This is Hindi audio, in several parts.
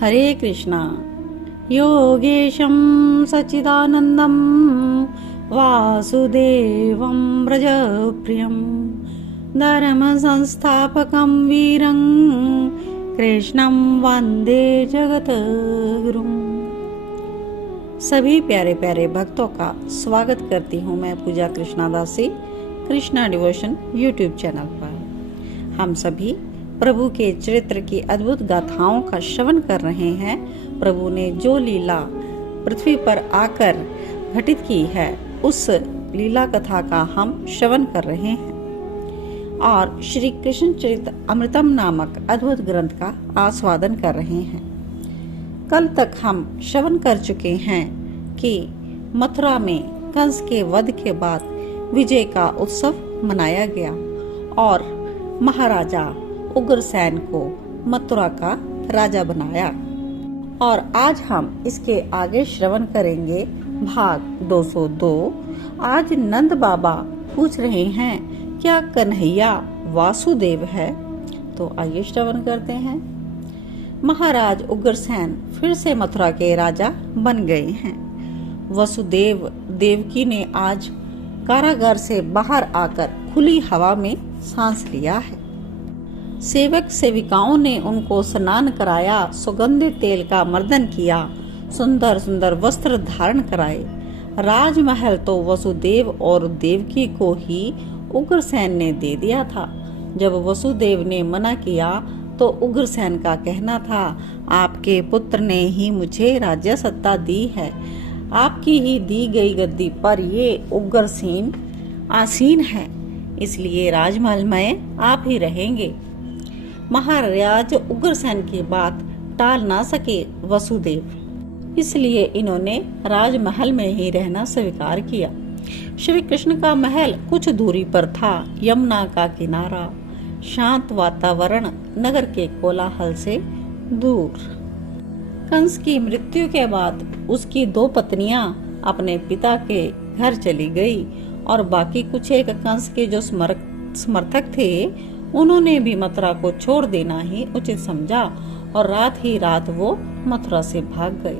हरे कृष्णा। योगेशं सच्चिदानन्दं वासुदेवं व्रजप्रियं धर्मसंस्थापकं वीरं कृष्णं वन्दे जगद्गुरुं। सभी प्यारे प्यारे भक्तों का स्वागत करती हूँ मैं पूजा कृष्णादासी कृष्णा डिवोशन यूट्यूब चैनल पर। हम सभी प्रभु के चरित्र की अद्भुत गाथाओं का श्रवण कर रहे हैं। प्रभु ने जो लीला पृथ्वी पर आकर घटित की है उस लीला कथा का हम श्रवण कर रहे हैं और श्री कृष्ण चरित्र अमृतम नामक अद्भुत ग्रंथ का आस्वादन कर रहे हैं। कल तक हम श्रवण कर चुके हैं कि मथुरा में कंस के वध के बाद विजय का उत्सव मनाया गया और महाराजा उग्रसेन को मथुरा का राजा बनाया। और आज हम इसके आगे श्रवण करेंगे भाग 202। आज नंद बाबा पूछ रहे हैं क्या कन्हैया वासुदेव है? तो आइए श्रवण करते हैं। महाराज उग्रसेन फिर से मथुरा के राजा बन गए हैं। वसुदेव देवकी ने आज कारागार से बाहर आकर खुली हवा में सांस लिया है। सेवक सेविकाओं ने उनको स्नान कराया, सुगंधित तेल का मर्दन किया, सुंदर सुंदर वस्त्र धारण कराए। राजमहल तो वसुदेव और देवकी को ही उग्रसेन ने दे दिया था। जब वसुदेव ने मना किया तो उग्रसेन का कहना था, आपके पुत्र ने ही मुझे राज्य सत्ता दी है, आपकी ही दी गई गद्दी पर ये उग्रसेन आसीन है, इसलिए राजमहल में आप ही रहेंगे। महाराज उग्रसेन की बात टाल ना सके वसुदेव, इसलिए इन्होंने राजमहल में ही रहना स्वीकार किया। श्री कृष्ण का महल कुछ दूरी पर था। यमुना का किनारा, शांत वातावरण, नगर के कोलाहल से दूर। कंस की मृत्यु के बाद उसकी 2 पत्नियां अपने पिता के घर चली गई और बाकी कुछ एक कंस के जो समर्थक थे उन्होंने भी मथुरा को छोड़ देना ही उचित समझा और रात ही रात वो मथुरा से भाग गए।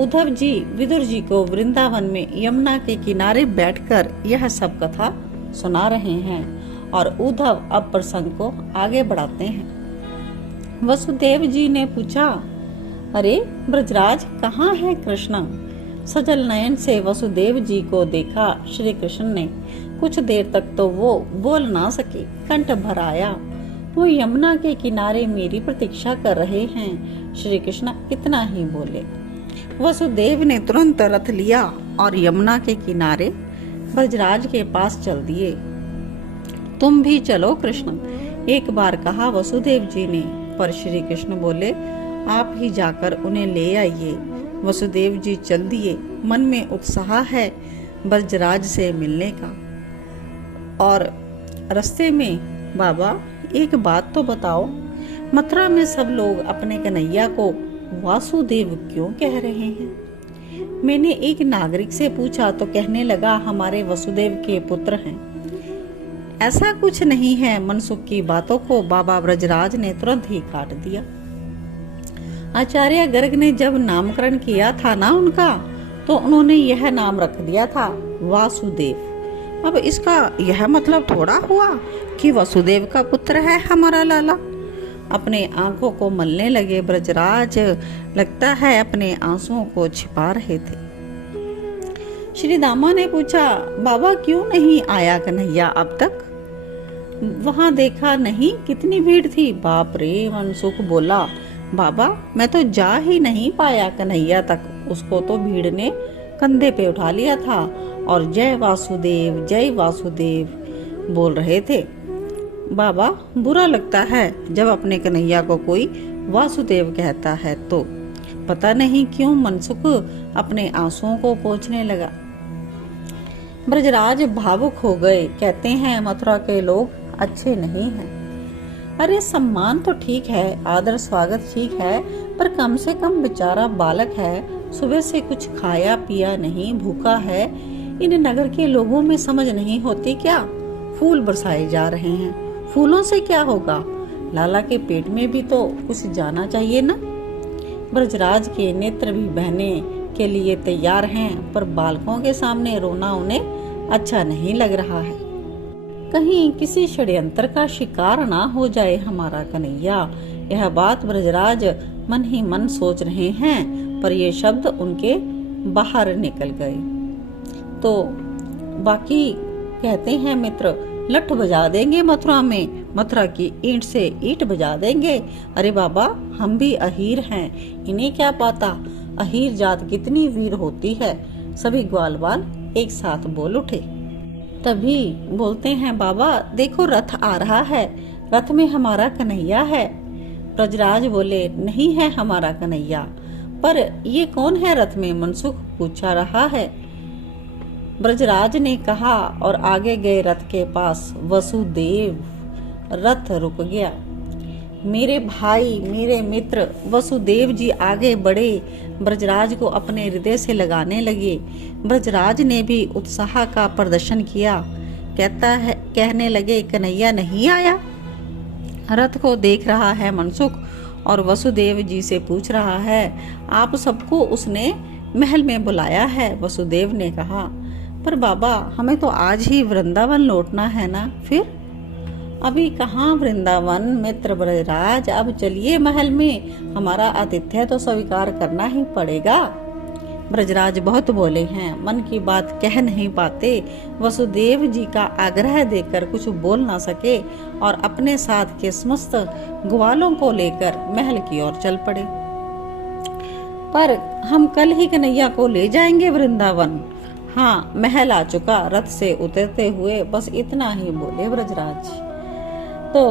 उद्धव जी विदुर जी को वृंदावन में यमुना के किनारे बैठकर यह सब कथा सुना रहे हैं और उद्धव अब प्रसंग को आगे बढ़ाते हैं। वसुदेव जी ने पूछा, अरे ब्रजराज कहाँ है कृष्ण? सजल नयन से वसुदेव जी को देखा श्री कृष्ण ने। कुछ देर तक तो वो बोल ना सके, कंठ भर आया। वो यमुना के किनारे मेरी प्रतीक्षा कर रहे हैं, श्री कृष्ण इतना ही बोले। वसुदेव ने तुरंत रथ लिया और यमुना के किनारे ब्रजराज के पास चल दिए। तुम भी चलो कृष्ण, एक बार कहा वसुदेव जी ने, पर श्री कृष्ण बोले, आप ही जाकर उन्हें ले आइए। वसुदेव जी चल दिए। मन में उत्साह है ब्रजराज से मिलने का। और रास्ते में, बाबा एक बात तो बताओ, मथुरा में सब लोग अपने कन्हैया को वासुदेव क्यों कह रहे हैं? मैंने एक नागरिक से पूछा तो कहने लगा हमारे वसुदेव के पुत्र हैं। ऐसा कुछ नहीं है। मनसुख की बातों को बाबा ब्रजराज ने तुरंत ही काट दिया। आचार्य गर्ग ने जब नामकरण किया था ना उनका, तो उन्होंने यह नाम रख दिया था वासुदेव। अब इसका यह मतलब थोड़ा हुआ कि वसुदेव का पुत्र है हमारा लाला। अपने आंखों को मलने लगे ब्रजराज, लगता है अपने आंसुओं को छिपा रहे थे। श्री दामा ने पूछा, बाबा क्यों नहीं आया कन्हैया अब तक? वहां देखा नहीं कितनी भीड़ थी। बाप रे, मनसुख बोला, बाबा मैं तो जा ही नहीं पाया कन्हैया तक, उसको तो भीड़ ने कंधे पे उठा लिया था और जय वासुदेव बोल रहे थे। बाबा बुरा लगता है जब अपने कन्हैया को कोई वासुदेव कहता है तो। पता नहीं क्यों मनसुख अपने आंसुओं को पोंछने लगा। ब्रजराज भावुक हो गए। कहते हैं मथुरा के लोग अच्छे नहीं हैं। अरे सम्मान तो ठीक है, आदर स्वागत ठीक है, पर कम से कम बेचारा बालक है, सुबह से कुछ खाया पिया नहीं, भूखा है। इन नगर के लोगों में समझ नहीं होती क्या? फूल बरसाए जा रहे हैं, फूलों से क्या होगा? लाला के पेट में भी तो कुछ जाना चाहिए ना। ब्रजराज के नेत्र भी बहने के लिए तैयार हैं, पर बालकों के सामने रोना उन्हें अच्छा नहीं लग रहा है। कहीं किसी षड्यंत्र का शिकार ना हो जाए हमारा कन्हैया, यह बात ब्रजराज मन ही मन सोच रहे हैं, पर ये शब्द उनके बाहर निकल गए। तो बाकी कहते हैं मित्र, लठ बजा देंगे मथुरा में, मथुरा की ईंट से ईंट बजा देंगे। अरे बाबा, हम भी अहीर हैं, इन्हें क्या पता अहीर जात कितनी वीर होती है। सभी ग्वाल बाल एक साथ बोल उठे। तभी बोलते हैं, बाबा देखो रथ आ रहा है, रथ में हमारा कन्हैया है। ब्रजराज बोले, नहीं है हमारा कन्हैया, पर ये कौन है रथ में? मनसुख पूछा रहा है। ब्रजराज ने कहा और आगे गए रथ के पास। वसुदेव, रथ रुक गया। मेरे भाई, मेरे मित्र वसुदेव जी आगे बढ़े, ब्रजराज को अपने हृदय से लगाने लगे। ब्रजराज ने भी उत्साह का प्रदर्शन किया। कहने लगे, कन्हैया नहीं आया? रथ को देख रहा है मनसुख और वसुदेव जी से पूछ रहा है, आप सबको उसने महल में बुलाया है? वसुदेव ने कहा, पर बाबा हमें तो आज ही वृंदावन लौटना है ना। फिर अभी कहाँ वृंदावन? मित्र ब्रजराज, अब चलिए महल में, हमारा आतिथ्य तो स्वीकार करना ही पड़ेगा। ब्रजराज बहुत बोले हैं, मन की बात कह नहीं पाते। वसुदेव जी का आग्रह देखकर कुछ बोल ना सके और अपने साथ के समस्त ग्वालों को लेकर महल की ओर चल पड़े। पर हम कल ही कन्हैया को ले जाएंगे वृंदावन। हाँ, महल आ चुका। रथ से उतरते हुए बस इतना ही बोले ब्रजराज। तो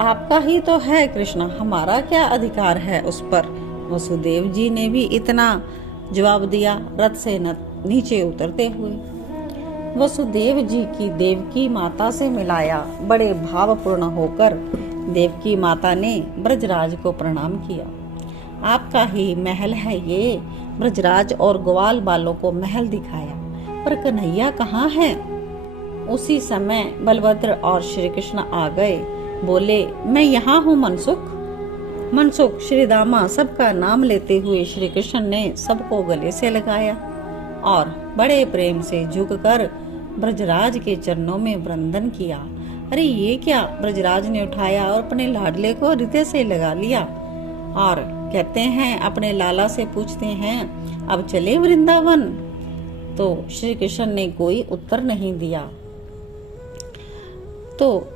आपका ही तो है कृष्ण, हमारा क्या अधिकार है उस पर? वसुदेव जी ने भी इतना जवाब दिया, रथ से नीचे उतरते हुए। वसुदेव जी की देवकी माता से मिलाया। बड़े भावपूर्ण होकर देवकी माता ने ब्रजराज को प्रणाम किया। आपका ही महल है ये। ब्रजराज और ग्वाल बालों को महल दिखाया, पर कन्हैया कहाँ है? उसी समय बलभद्र और श्री कृष्ण आ गए। बोले, मैं यहाँ हूँ मनसुख। मनसुख, श्रीदामा सबका नाम लेते हुए श्री कृष्ण ने सबको गले से लगाया और बड़े प्रेम से झुककर ब्रजराज के चरणों में वंदन किया। अरे ये क्या? ब्रजराज ने उठाया और अपने लाडले को हृदय से लगा लिया और कहते हैं, अपने लाला से पूछते हैं, अब चले वृंदावन? तो श्री कृष्ण ने कोई उत्तर नहीं दिया। तो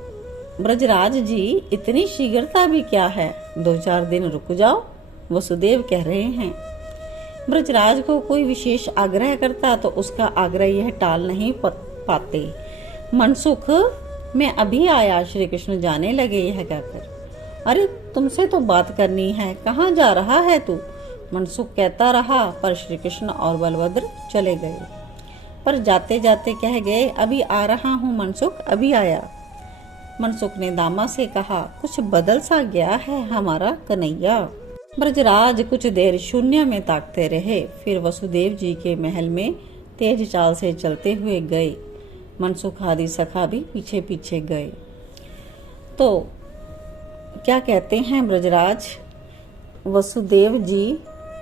ब्रजराज जी, इतनी शीघ्रता भी क्या है? 2-4 दिन रुक जाओ, वसुदेव कह रहे हैं। ब्रजराज को कोई विशेष आग्रह करता तो उसका आग्रह यह टाल नहीं पाते। मनसुख, मैं अभी आया, श्री कृष्ण जाने लगे यह कहकर। अरे तुमसे तो बात करनी है, कहाँ जा रहा है तू? मनसुख कहता रहा, पर श्री कृष्ण और बलभद्र चले गए। पर जाते जाते कह गए, अभी आ रहा हूँ मनसुख, अभी आया। मनसुख ने दामा से कहा, कुछ बदल सा गया है हमारा कन्हैया। ब्रजराज कुछ देर शून्य में ताकते रहे, फिर वसुदेव जी के महल में तेज चाल से चलते हुए गए। मनसुख आदि सखा भी पीछे पीछे गए। तो क्या कहते हैं ब्रजराज? वसुदेव जी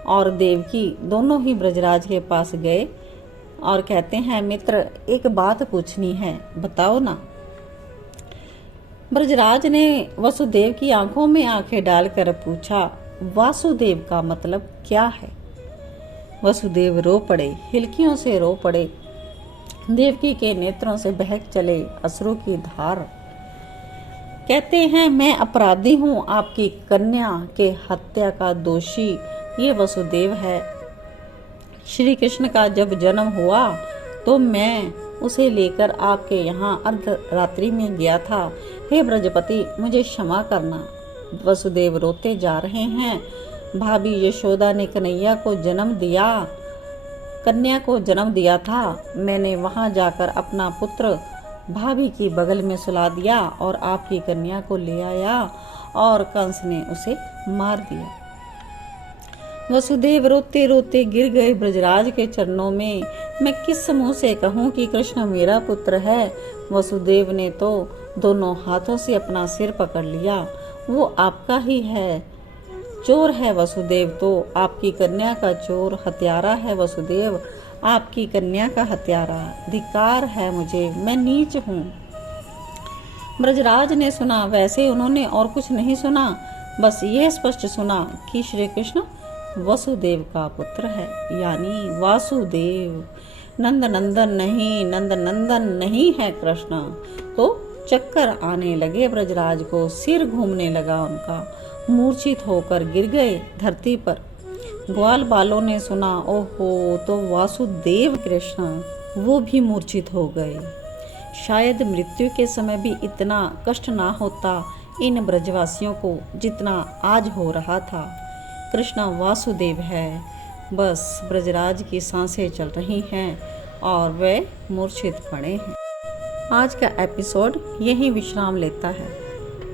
और देवकी दोनों ही ब्रजराज के पास गए और कहते हैं, मित्र एक बात पूछनी है, बताओ ना। ब्रजराज ने वसुदेव की आंखों में आंखें डालकर पूछा, वासुदेव का मतलब क्या है? वसुदेव रो पड़े, हिलकियों से रो पड़े। देवकी के नेत्रों से बहक चले अश्रु की धार। कहते हैं, मैं अपराधी हूँ, आपकी कन्या के हत्या का दोषी ये वसुदेव है। श्री कृष्ण का जब जन्म हुआ तो मैं उसे लेकर आपके यहाँ अर्धरात्रि में गया था। हे ब्रजपति, मुझे क्षमा करना। वसुदेव रोते जा रहे हैं। भाभी यशोदा ने कन्हैया को जन्म दिया, कन्या को जन्म दिया था। मैंने वहां जाकर अपना पुत्र भाभी की बगल में सुला दिया और आपकी कन्या को ले आया और कंस ने उसे मार दिया। वसुदेव रोते रोते गिर गए ब्रजराज के चरणों में। मैं किस मुंह से कहूँ कि कृष्ण मेरा पुत्र है? वसुदेव ने तो दोनों हाथों से अपना सिर पकड़ लिया। वो आपका ही है चोर है वसुदेव तो आपकी कन्या का चोर, हत्यारा है वसुदेव आपकी कन्या का हत्यारा। धिक्कार है मुझे, मैं नीच हूँ। ब्रजराज ने सुना, वैसे उन्होंने और कुछ नहीं सुना, बस यह स्पष्ट सुना कि श्री कृष्ण वसुदेव का पुत्र है, यानी वासुदेव। नंद नंदन नहीं, नंद नंदन नहीं है कृष्ण। तो चक्कर आने लगे ब्रजराज को, सिर घूमने लगा उनका, मूर्छित होकर गिर गए धरती पर। ग्वाल बालों ने सुना, ओहो, तो वासुदेव कृष्ण, वो भी मूर्छित हो गए। शायद मृत्यु के समय भी इतना कष्ट ना होता इन ब्रजवासियों को जितना आज हो रहा था। कृष्ण वासुदेव है, बस ब्रजराज की सांसें चल रही हैं और वे मूर्छित पड़े हैं। आज का एपिसोड यहीं विश्राम लेता है।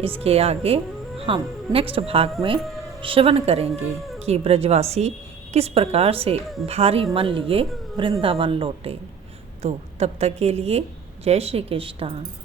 इसके आगे हम नेक्स्ट भाग में श्रवण करेंगे कि ब्रजवासी किस प्रकार से भारी मन लिए वृंदावन लौटे। तो तब तक के लिए जय श्री कृष्ण।